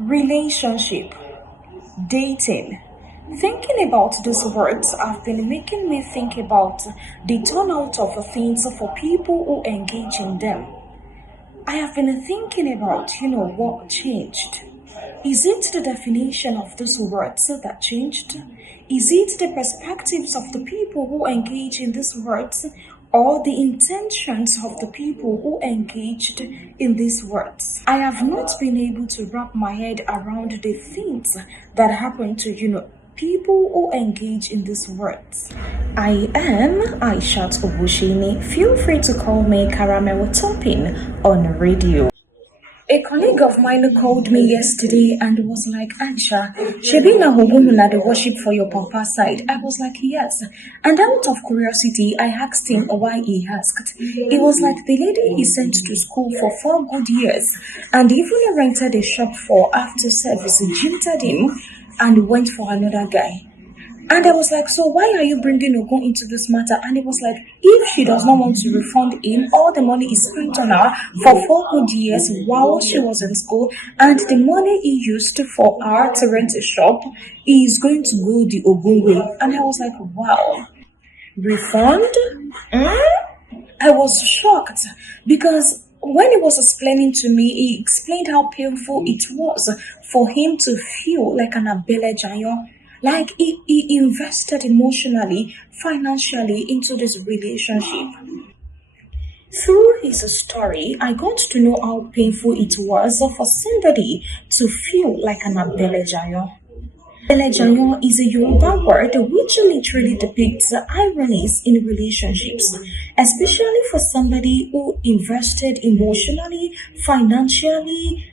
Relationship, dating. Thinking about these words have been making me think about the turnout of things for people who engage in them. I have been thinking about, what changed. Is it the definition of these words that changed? Is it the perspectives of the people who engage in these words or the intentions of the people who engaged in these words? I have not been able to wrap my head around the things that happen to, people who engage in these words. I am Aishat Obushini. Feel free to call me Caramel Topping on radio. A colleague of mine called me yesterday and was like, Aisha, Shebina Hogumula the worship for your papa side. I was like, yes. And out of curiosity, I asked him why he asked. It was like the lady he sent to school for 4 good years and even rented a shop for after service, jilted him and went for another guy. And I was like, so why are you bringing Ogun into this matter? And it was like, if she does not want to refund him, all the money is spent on her for 4 good years while she was in school, and the money he used for her to rent a shop is going to go the Ogun way. And I was like, wow, refund? I was shocked because when he was explaining to me, he explained how painful it was for him to feel like an Abele Jayo. Like he invested emotionally, financially into this relationship. Through his story, I got to know how painful it was for somebody to feel like an Abelejayo. Abelejayo is a Yoruba word which literally depicts ironies in relationships, especially for somebody who invested emotionally, financially,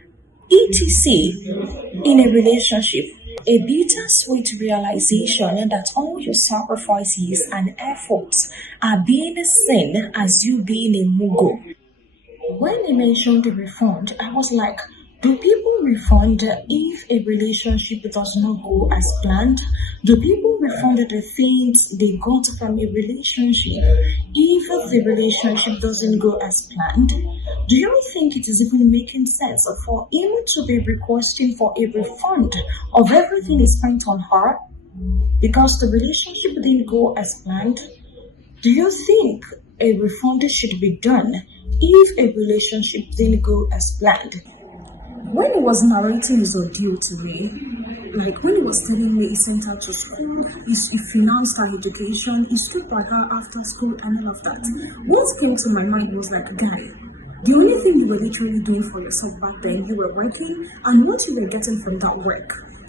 etc. in a relationship. A bittersweet realization that all your sacrifices and efforts are being seen as you being a mugo. When he mentioned the refund, I was like, do people refund if a relationship does not go as planned? Do people refund the things they got from a relationship if the relationship doesn't go as planned? Do you think it is even making sense for him to be requesting for a refund of everything he spent on her because the relationship didn't go as planned? Do you think a refund should be done if a relationship didn't go as planned? When he was narrating his ordeal to me, like when he was telling me he sent her to school, he financed her education, he stood by her after school and all of that, what came to my mind was like, guy, the only thing you were literally doing for yourself back then, you were working, and what you were getting from that work,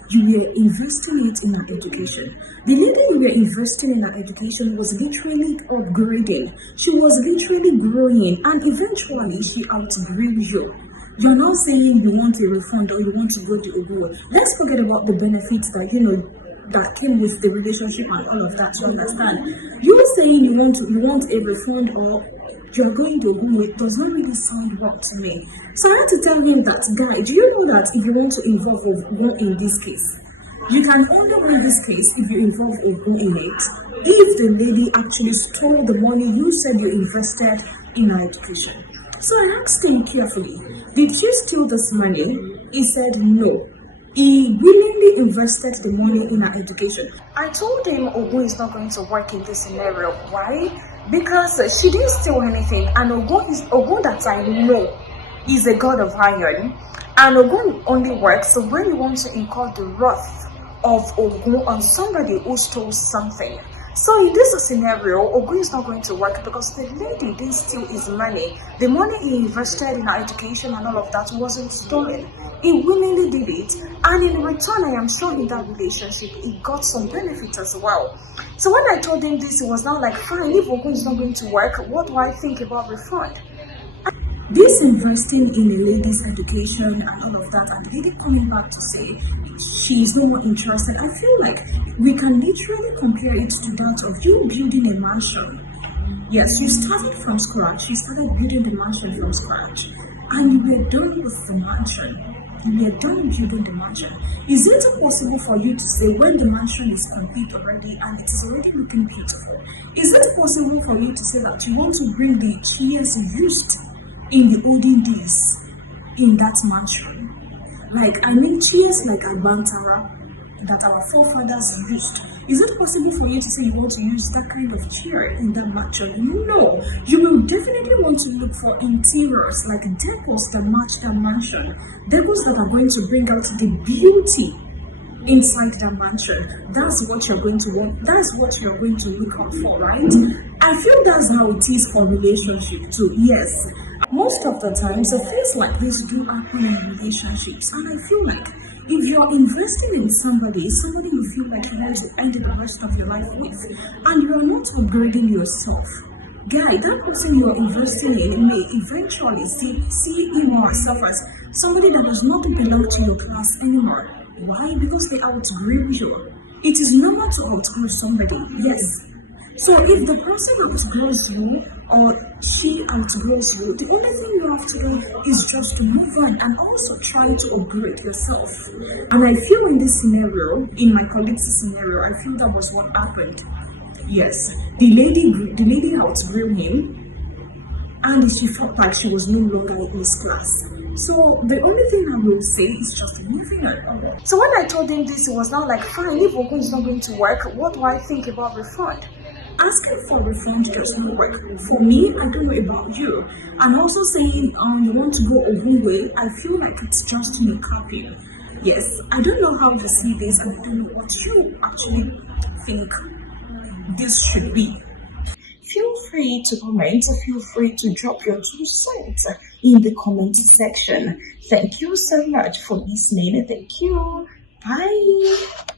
you were investing it in her education. The lady you were investing in her education was literally upgrading. She was literally growing, and eventually she outgrew you. You're not saying you want a refund or you want to go to Oguwa. Let's forget about the benefits that that came with the relationship and all of that. You understand? You saying you want a refund or you're going to Oguwa does not really sound right to me. So I had to tell him that, guy, do you know that if you want to involve Ogun in this case, you can only win this case if you involve Ogun in it. If the lady actually stole the money you said you invested in her education. So I asked him carefully, did you steal this money? He said no. He willingly invested the money in her education. I told him Ogun is not going to work in this scenario. Why? Because she didn't steal anything, and Ogun that I know is a god of iron. And Ogun only works when you want to incur the wrath of Ogun on somebody who stole something. So in this scenario, Ogun is not going to work because the lady didn't steal his money. The money he invested in her education and all of that wasn't stolen. He willingly did it, and in return, I am sure in that relationship, he got some benefits as well. So when I told him this, he was now like, fine, if Ogun is not going to work, what do I think about refund? This investing in a lady's education and all of that, and the lady coming back to say she is no more interested, I feel like we can literally compare it to that of you building a mansion. Yes, you started from scratch, you started building the mansion from scratch, and you were done with the mansion. You were done building the mansion. Is it possible for you to say when the mansion is complete already and it is already looking beautiful, is it possible for you to say that you want to bring the chairs used in the olden days in that mansion? Like, I mean, cheers like a bantara that our forefathers used. Is it possible for you to say you want to use that kind of chair in that mansion? No. You will definitely want to look for interiors like decors that match that mansion. Decors that are going to bring out the beauty inside the mansion. That's what you're going to want. That's what you're going to look out for, right? I feel that's how it is for relationship too. Yes. Most of the times, things like this do happen in relationships, and I feel like if you're investing in somebody you feel like you want to end the rest of your life with, and you're not upgrading yourself, guy, that person you're investing in may eventually see him or herself as somebody that does not belong to your class anymore. Why? Because they outgrew you. It is normal to outgrow somebody, yes. So if the person outgrows you or she outgrows you, the only thing you have to do is just to move on and also try to upgrade yourself. And I feel in this scenario, in my colleague's scenario, I feel that was what happened. Yes, the lady outgrew him, and she felt like she was no longer in his class. So the only thing I will say is just moving on. So when I told him this, he was now like, fine, if Ogun is not going to work, what do I think about refund? Asking for refund does not work. For me, I don't know about you. And also saying you want to go Ogun way, I feel like it's just capping. Yes, I don't know how you see this, but I don't know what you actually think this should be. Feel free to comment, feel free to drop your 2 cents in the comment section. Thank you so much for listening. Thank you. Bye.